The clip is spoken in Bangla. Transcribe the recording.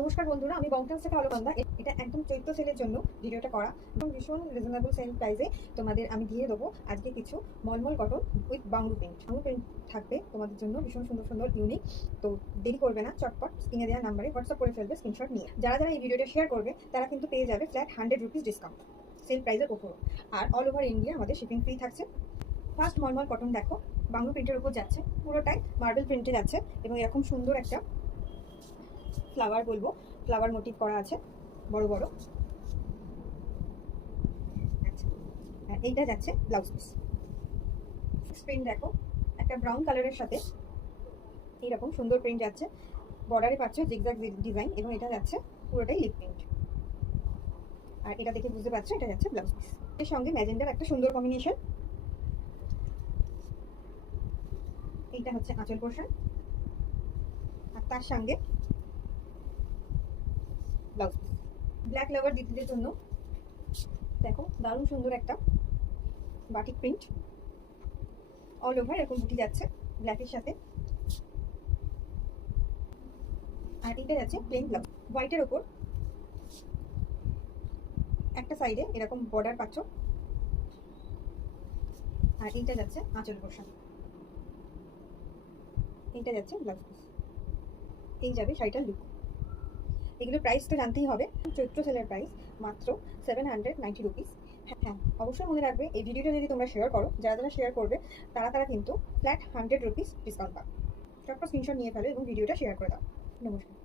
নমস্কার বন্ধুরা, আমি বংটান্স থেকে আলোকান্দা। এটা একদম চৈত্র সেলের জন্য ভিডিওটা করা এবং ভীষণ রিজনেবল সেল প্রাইসে তোমাদের আমি দিয়ে দেবো আজকে কিছু মলমল কটন উইথ বাংলু প্রিন্ট। বাংলু প্রিন্ট থাকবে তোমাদের জন্য ভীষণ সুন্দর সুন্দর ইউনিক। তো দেরি করবে না, চটপট স্ক্রিনে দেওয়া নাম্বারে হোয়াটসঅ্যাপ করে ফেলবে স্ক্রিনশট নিয়ে। যারা যারা এই ভিডিওটা শেয়ার করবে তারা কিন্তু পেয়ে যাবে ফ্ল্যাট 100 রুপিস ডিসকাউন্ট সেল প্রাইসের ওপর। আর অল ওভার ইন্ডিয়া আমাদের শিপিং ফ্রি থাকছে। ফার্স্ট মলমল কটন দেখো, বাংলু প্রিন্টের উপর যাচ্ছে, পুরোটাই মার্বেল প্রিন্টে যাচ্ছে এবং এরকম সুন্দর একটা ফ্লাওয়ার বলবো, ফ্লাওয়ার মোটিভ করা আছে বড় বড়। আচ্ছা, আর এইটা যাচ্ছে ব্লাউজ পিস। প্রিন্ট দেখো, একটা ব্রাউন কালারের সাথে এইরকম সুন্দর প্রিন্ট যাচ্ছে, বর্ডারে পাচ্ছ জিগজ্যাগ ডিজাইন এবং এটা যাচ্ছে পুরোটাই লিপ প্রিন্ট। আর এটা দেখে বুঝতে পারছো এটা যাচ্ছে ব্লাউজ পিস। এর সঙ্গে ম্যাজেন্ডার একটা সুন্দর কম্বিনেশন। এইটা হচ্ছে আঁচল পোর্শন আর তার সঙ্গে ব্লাউজ পিস। ব্ল্যাক লাভার দিদিদের জন্য দেখো দারুণ সুন্দর একটা বাটিক প্রিন্ট, অল ওভার এরকম বুটি যাচ্ছে ব্ল্যাকের সাথে। আর এটা যাচ্ছে প্লেন ব্লাউজ হোয়াইটের ওপর, একটা সাইডে এরকম বর্ডার পাচ্ছ। আর এইটা যাচ্ছে আঁচল পোর্শন, এইটা যাচ্ছে ব্লাউজ পিস। এই যাবে শাড়িটার লুক। এগুলো প্রাইস তো জানতেই হবে, চৈত্র সেলের প্রাইস মাত্র 790 রুপিস। হ্যাঁ, অবশ্যই মনে রাখবে এই ভিডিওটা যদি তোমরা শেয়ার করো, যারা যারা শেয়ার করবে তারা কিন্তু ফ্ল্যাট 100 রুপিস ডিসকাউন্ট পাবে। চটপট স্ক্রিনশট নিয়ে ফেলো এবং ভিডিওটা শেয়ার করে দাও। নমস্কার।